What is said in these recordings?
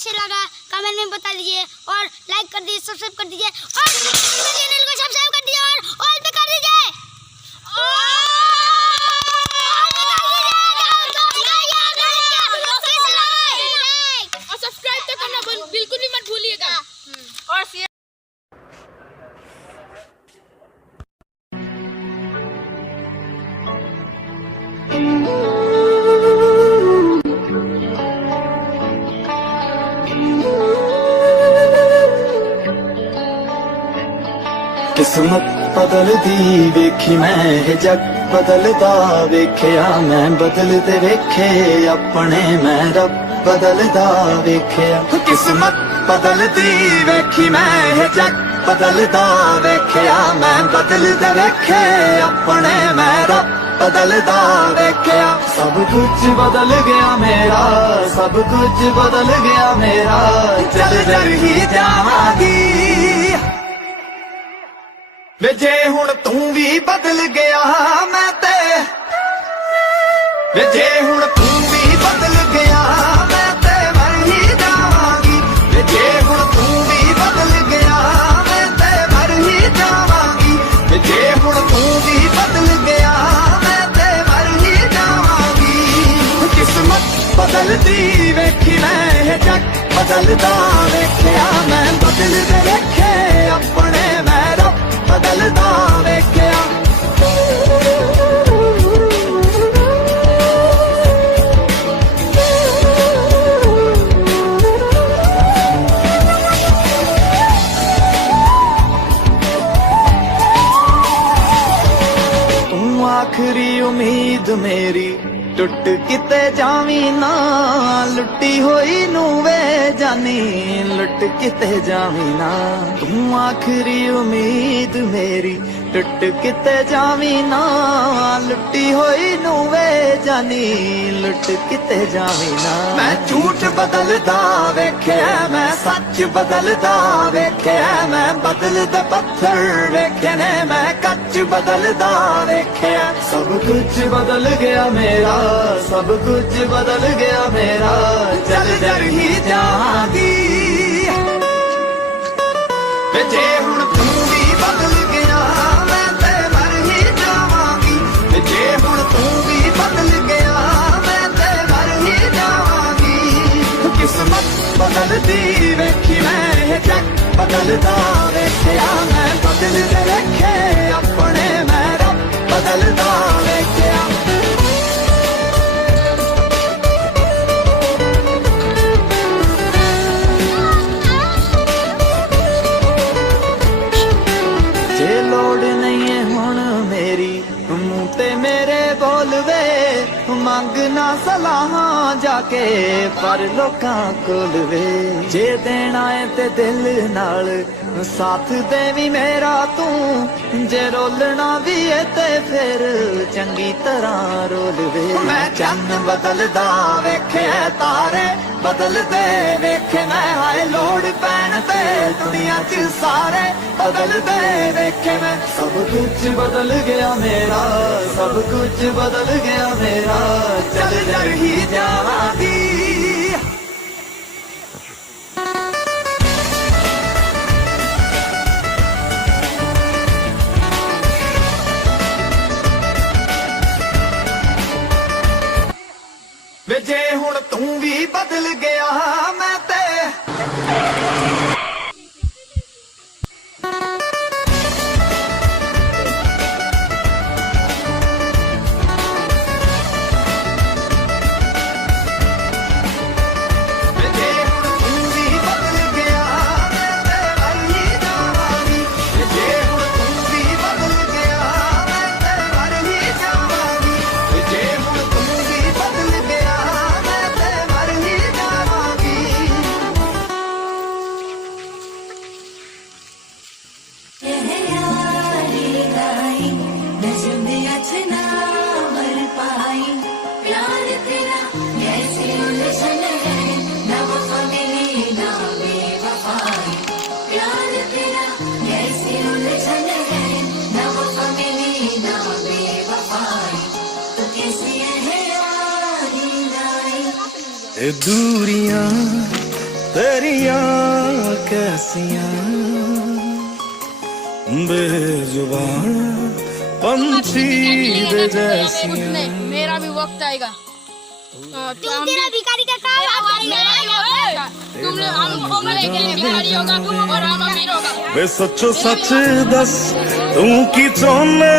कैसे लगा कमेंट में बता दीजिए और लाइक कर दीजिए, सब्सक्राइब कर दीजिए और चैनल को सब्सक्राइब कर दीजिए और ऑल पे कर दीजिए। और सब्सक्राइब तो करना बिल्कुल भी मत भूलिएगा। और किस्मत बदलदी वेखी मैं जग बदलदा वेख्या मैं बदलते वेखे अपने मैं रब बदलदा वेख्या। किस्मत बदलदी वेखी मैं जग बदलदा वेख्या मैं बदलते वेखे अपने मैं रब बदलदा वेख्या। सब कुछ बदल गया मेरा, सब कुछ बदल गया मेरा, चल जल ही जावांगी वे जे हुण तू भी बदल गया मैं ते वे जे हुण तू भी बदल गया मैं ते मर ही जावांगी वे जे हुण तू भी बदल गया मैं ते मर ही जावांगी वे जे हुण तू भी बदल गया मैं ते मर ही जावांगी। किस्मत बदलदी वेखी मैं जग बदलदा वेख्या मैं बदलदे वेखे अपने मैं रब बदलदा वेख्या। तू आखरी उम्मीद मेरी टुट किते जावी ना लुटी होई नू वे जानी लुट किते जावी ना। तू आखरी उम्मीद मेरी टुट किते जावी ना लुटी होई नू वे जानी लुट किते जावी ना। मैं झूठ बदलदा वेख्या मैं सच बदलदा वेख्या मैं बदलदा पत्थर वेखे ने मैं कच बदलदा वेख्या। सब कुछ बदल गया मेरा, सब कुछ बदल गया मेरा, चल जल ही जावांगी वे जे हुण तू भी बदल गया मैं ते मर ही जावांगी वे जे हुण तू भी बदल गया मैं ते मर ही जावांगी। किस्मत बदलदी वेखी मैं जग बदलदा वेख्या मैं बदलदे वेखे अपने मैं रब बदलदा वेख्या। जे लोड़ नहीं है हुण मेरी मुंह ते मेरे बोलवे मंगना सलाहां जाके पर लोकां कोल वे। जे देना है ते दिल नाल साथ देवी मेरा तू जे रोलना भी है ते फिर चंगी तरह रोल वे। मैं चन्न बदलदा वेखे तारे बदलदे वेखे मैं हाय लोड़ पैण ते दुनिया च सारे बदलदे वेखे मैं। सब कुछ बदल गया मेरा, सब कुछ बदल गया मेरा, चल जल ही जावांगी वे जे हुण तू भी बदल गया मैं ते दूरियां मेरिया कैसियां बेजुबान पंछी दे जैसियां। मेरा भी वक्त आएगा। तू तेरा भिखारी का काम भिखारी होगा और हम अमीर होगा। वे सच्चो सच दस तू की चाहना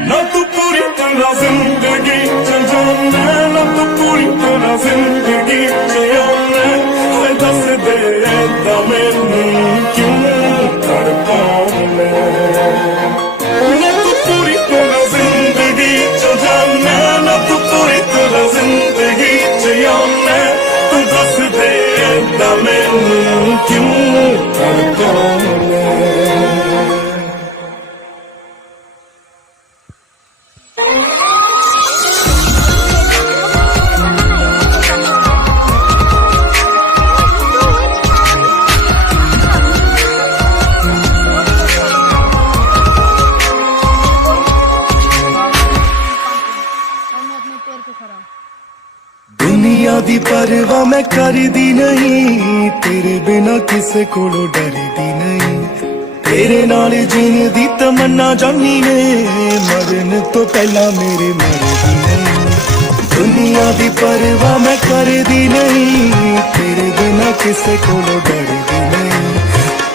ना, तू पूरी तरह जिंदगी च जाना, ना तू पूरी तरह जिंदगी च आना। हाय दस दे ऐदा मैनू क्यों तड़पाना, ना तू पूरी तरह जिंदगी च जाना, ना तू पूरी तरह जिंदगी च आना। तू दस दे ऐदा मैनू क्यों तड़पाना। दुनिया दी परवाह मैं करदी नहीं, तेरे बिना किसे कोलों डरदी नहीं। तेरे नाल जीने दी तमन्ना जानी ने, मरन तो पहला मेरे मरदी नहीं। दुनिया दी परवाह मैं करदी नहीं, तेरे बिना किसे कोलों डरदी नहीं।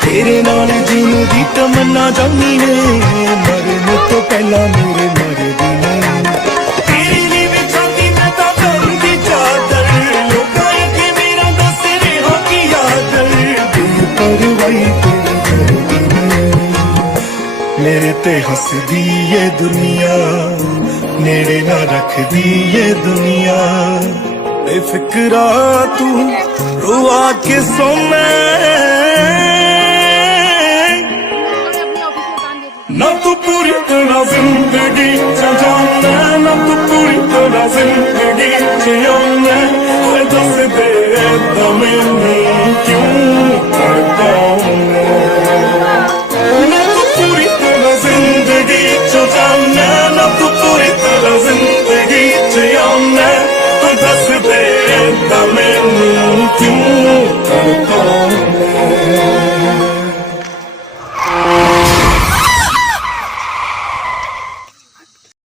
तेरे नाल जीने दी तमन्ना जानी ने, मरन तो पहला मेरे मरदी नहीं। तेरी नी विछाती मैं तां करदी चादर, लोकां अगे मेरा दस रिहा की आदर। बेपरवाही तेरी करदी नहीं, मेरे ते हसदी ये दुनिया, नेड़े ना रखदी ये दुनिया। बेफिक्रा तू रुआ के सोना, ना तू पूरी तरह